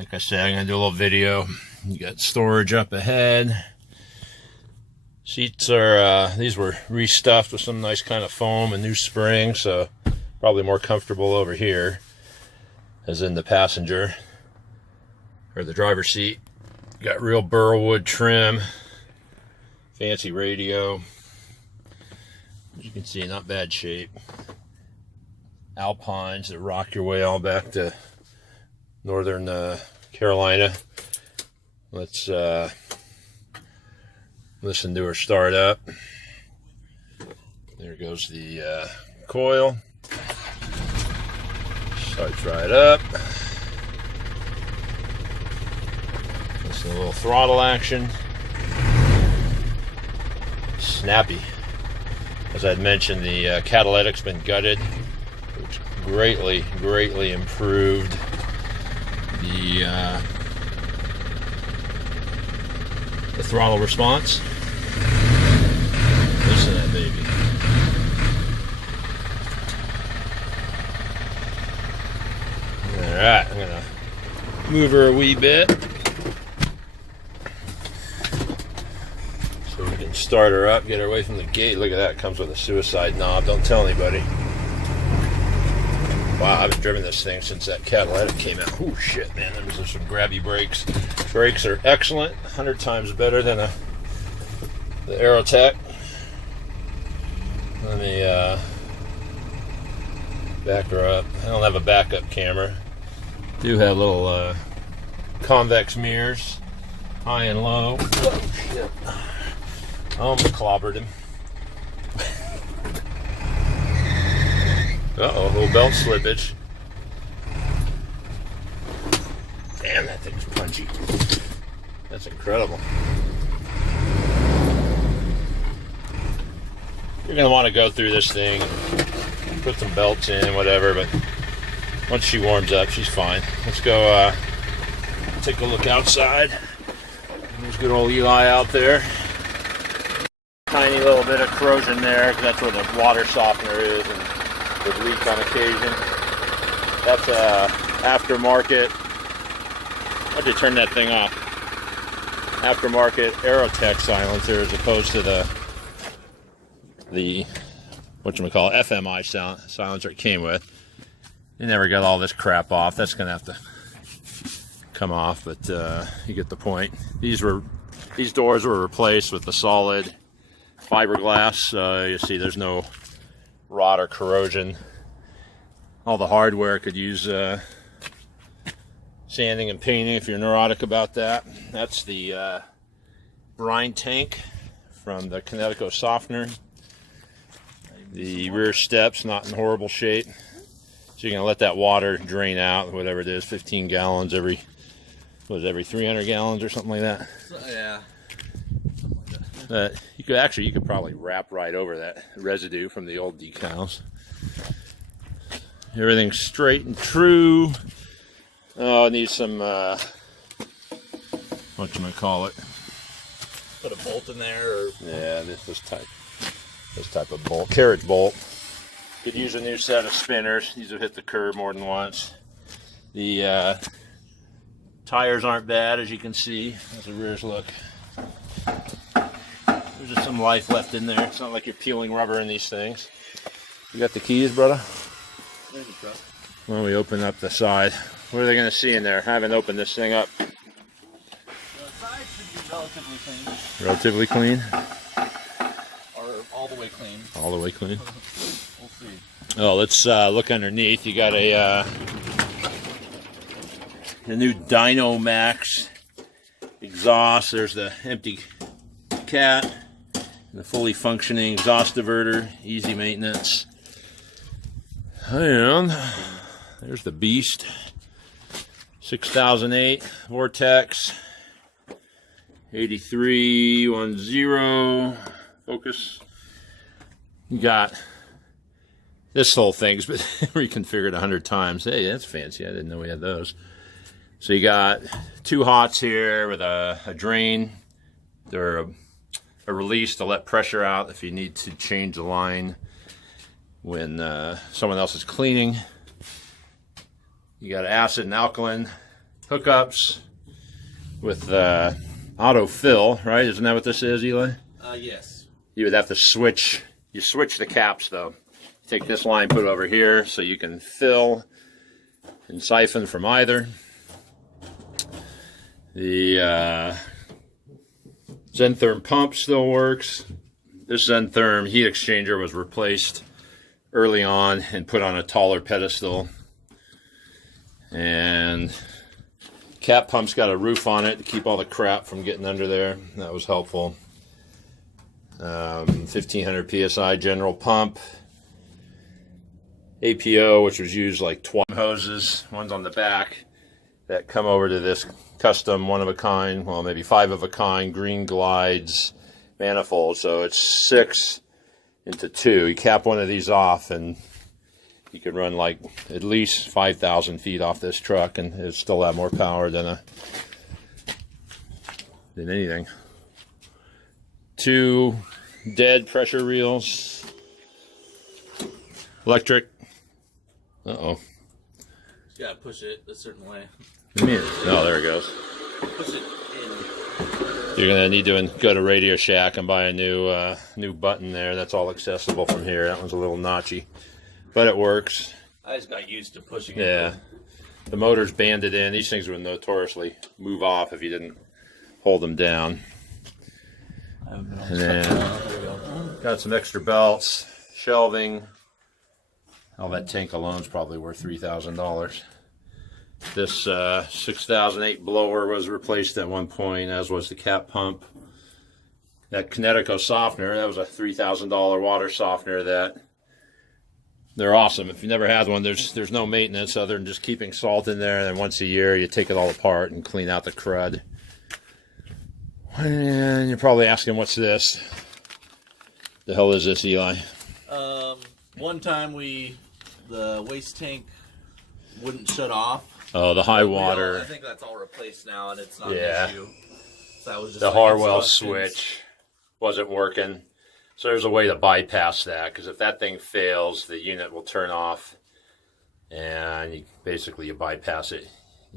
Like I said, I'm going to do a little video. You got storage up ahead. Seats are, these were restuffed with some nice kind of foam and new springs, so probably more comfortable over here, as in the passenger, or the driver's seat. Got real burlwood trim, fancy radio. As you can see, not bad shape. Alpines that rock your way all back to northern Carolina. Let's listen to her start up. There goes the coil. Starts right up. Listen to a little throttle action. Snappy. As I'd mentioned, the catalytic's been gutted, which greatly improved the throttle response. Listen to that baby. Alright, I'm gonna move her a wee bit so we can start her up, get her away from the gate. Look at that, it comes with a suicide knob. Don't tell anybody. Wow, I've driven this thing since that catalytic came out. Oh shit, man, those are some grabby brakes. Brakes are excellent, 100 times better than the Aerotech. Let me back her up. I don't have a backup camera. Do have little convex mirrors, high and low. Oh shit! I almost clobbered him. Uh-oh, little belt slippage. Damn, that thing's punchy. That's incredible. You're going to want to go through this thing and put some belts in, whatever, but once she warms up, she's fine. Let's go take a look outside. There's good old Eli out there. Tiny little bit of corrosion there, because that's where the water softener is, and would leak on occasion. That's a aftermarket. How'd you turn that thing off? Aftermarket Aerotech silencer, as opposed to the whatchamacallit, FMI silencer it came with. You never got all this crap off. That's gonna have to come off, but you get the point. These doors were replaced with the solid fiberglass. You see, there's no rot or corrosion. All the hardware could use sanding and painting if you're neurotic about that. That's the brine tank from the Kinetico softener. The rear steps not in horrible shape, so you're gonna let that water drain out, whatever it is, 15 gallons every 300 gallons or something like that. Yeah. You could probably wrap right over that residue from the old decals. Everything's straight and true. Oh, it needs some whatchamacallit. Put a bolt in there, or yeah, this type of bolt, carriage bolt. Could use a new set of spinners. These have hit the curb more than once. The tires aren't bad, as you can see. As the rears look. There's just some life left in there. It's not like you're peeling rubber in these things. You got the keys, brother? there's a truck. Why don't we open up the side? What are they going to see in there? I haven't opened this thing up. The side should be relatively clean. Relatively clean? Or all the way clean. All the way clean? We'll see. Oh, let's look underneath. You got the new Dyno Max exhaust. There's the empty cat. The fully functioning exhaust diverter. Easy maintenance. And there's the beast. 6008 Vortex. 8310 focus. You got this whole thing's been reconfigured 100 times. Hey, that's fancy. I didn't know we had those. So you got two hots here with a drain. They're a release to let pressure out if you need to change the line when someone else is cleaning. You got acid and alkaline hookups with auto fill, right? Isn't that what this is, Eli? Yes. You would have to switch. You switch the caps though. Take this line, put it over here, so you can fill and siphon from either. The Zentherm pump still works. This Zentherm heat exchanger was replaced early on and put on a taller pedestal. And cap pump's got a roof on it to keep all the crap from getting under there. That was helpful. 1500 psi general pump. APO, which was used like 12 hoses. One's on the back that come over to this custom one of a kind, well, maybe 5 of a kind Green Glides manifold. So it's 6 into 2. You cap one of these off and you could run like at least 5,000 feet off this truck and it'd still have more power than anything. 2 dead pressure reels. Electric. Uh-oh. You gotta push it a certain way. No, there it goes. Push it in. You're gonna need to go to Radio Shack and buy a new button there. That's all accessible from here. That one's a little notchy, but it works. I just got used to pushing it. Yeah. The motor's banded in. These things would notoriously move off if you didn't hold them down. And then got some extra belts, shelving. All that tank alone's probably worth $3,000. This 6008 blower was replaced at one point, as was the cap pump. That Kinetico softener, that was a $3,000 water softener. That they're awesome. If you never had one, there's no maintenance other than just keeping salt in there, and then once a year you take it all apart and clean out the crud. And you're probably asking, what's this? The hell is this, Eli? One time the waste tank wouldn't shut off. Oh, the high water. I think that's all replaced now, and it's not Yeah. an issue. So that was just The like Harwell instructions. switch wasn't working. So there's a way to bypass that, because if that thing fails, the unit will turn off, and you bypass it.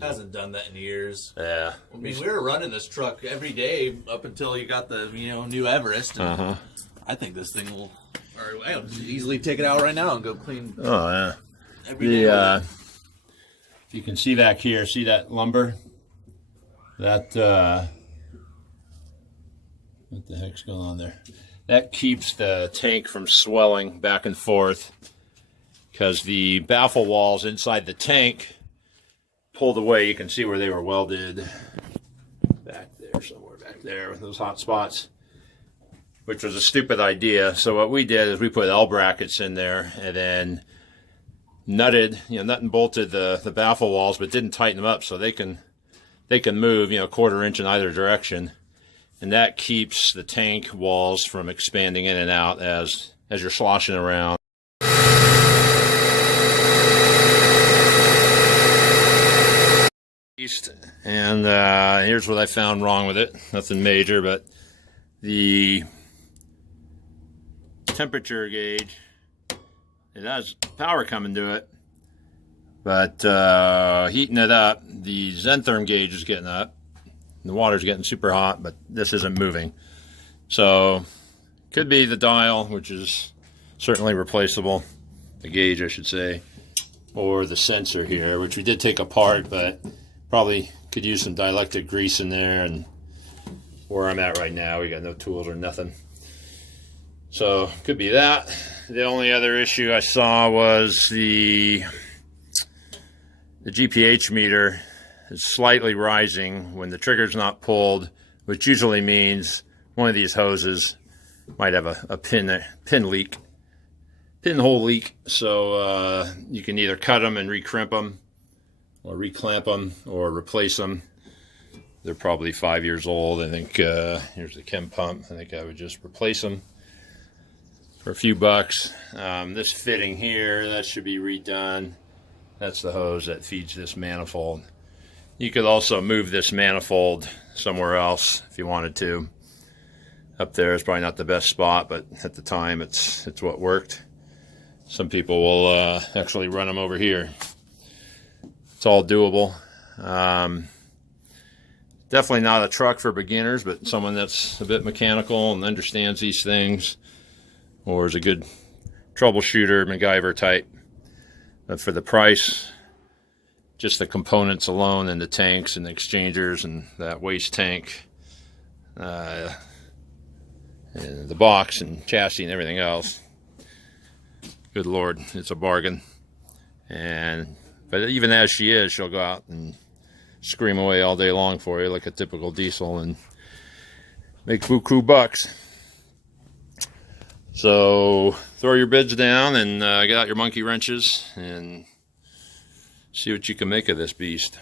Hasn't done that in years. Yeah. I mean, we were running this truck every day up until you got the new Everest. And I think this thing will. Or I'll just easily take it out right now and go clean. Oh yeah. Every day. If you can see back here, see that lumber? That what the heck's going on there? That keeps the tank from swelling back and forth, because the baffle walls inside the tank pulled away. You can see where they were welded back there, somewhere back there with those hot spots, which was a stupid idea. So what we did is we put L brackets in there and then nut and bolted the baffle walls, but didn't tighten them up so they can move, a quarter inch in either direction. And that keeps the tank walls from expanding in and out as you're sloshing around. And here's what I found wrong with it. Nothing major, but the temperature gauge, it has power coming to it, but heating it up, the Zentherm gauge is getting up. The water's getting super hot, but this isn't moving. So could be the dial, which is certainly replaceable, the gauge I should say, or the sensor here, which we did take apart, but probably could use some dielectric grease in there. And where I'm at right now, we got no tools or nothing. So could be that. The only other issue I saw was the GPH meter is slightly rising when the trigger's not pulled, which usually means one of these hoses might have a pinhole leak. So you can either cut them and recrimp them, or reclamp them, or replace them. They're probably 5 years old. I think here's the chem pump. I think I would just replace them for a few bucks. This fitting here, that should be redone. That's the hose that feeds this manifold. You could also move this manifold somewhere else if you wanted to. Up there is probably not the best spot, but at the time it's what worked. Some people will actually run them over here. It's all doable. Definitely not a truck for beginners, but someone that's a bit mechanical and understands these things, or is a good troubleshooter, MacGyver type. But for the price, just the components alone, and the tanks and the exchangers and that waste tank, and the box and chassis and everything else, good Lord, it's a bargain. But even as she is, she'll go out and scream away all day long for you like a typical diesel and make buku bucks. So throw your bids down and get out your monkey wrenches and see what you can make of this beast.